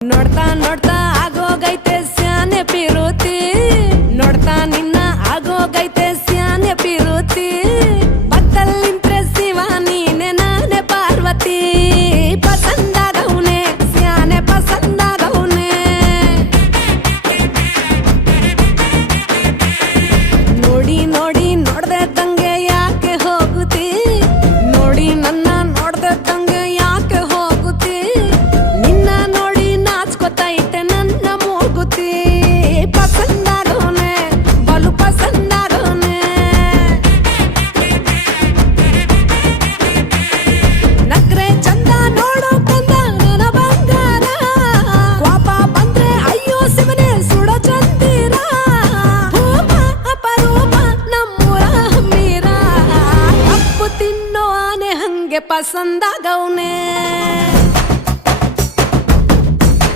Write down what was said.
ನೋಡ್ತಾ ನೋಡ್ತಾ ಆಗೋಗೈತೆ ಸ್ಯಾನೆ ಪಿರುತಿ ನೋಡ್ತಾ ನಿನ್ನ ಆಗೋಗೈತೆ ಸ್ಯಾನೆ ಪಿರುತಿ ಪಕ್ಕಲ್ಲಿಂತ್ರೆ ಶಿವ ನೀನೆ ನಾನೇ ಪಾರ್ವತಿ ಪಸಂದಾಗವ್ನೆ ಸ್ಯಾನೆ ಪಸಂದಾಗವ್ನೆ ನೋಡಿ ನೋಡಿ ನೋಡ್ದೆ ತಂಗೆ ಯಾಕೆ ಹೋಗುತ್ತಿ ನೋಡಿ ನನ್ನ ನೋಡ್ದೆ ತಂಗೆ ಯಾಕೆ ಹೋಗುತ್ತಿ ನಿನ್ನ ನೋಡಿ ನಾಚ್ಕೋತೈತೆ ನನ್ನ ಮೂಗುತಿ ಪಸಂದಾಗವ್ನೆ ಬಲು ಪಸಂದಾಗವ್ನೆ ನಕ್ರೆ ಚಂದ ನೋಡೋ ಕಂದ ನನ್ನ ಬಂಗಾರ ಕೋಪ ಬಂದ್ರೆ ಅಯ್ಯೋ ಶಿವನೇ ಸುಡೋ ಚಂದಿರ ಭೂಮ ಅಪರೂಪ ನಮ್ಮೂರ ಹಮ್ಮೀರ ಕಪ್ಪು ತಿನ್ನೋ ಆನೆ ಹಂಗೆ ಪಸಂದಾಗವ್ನೆ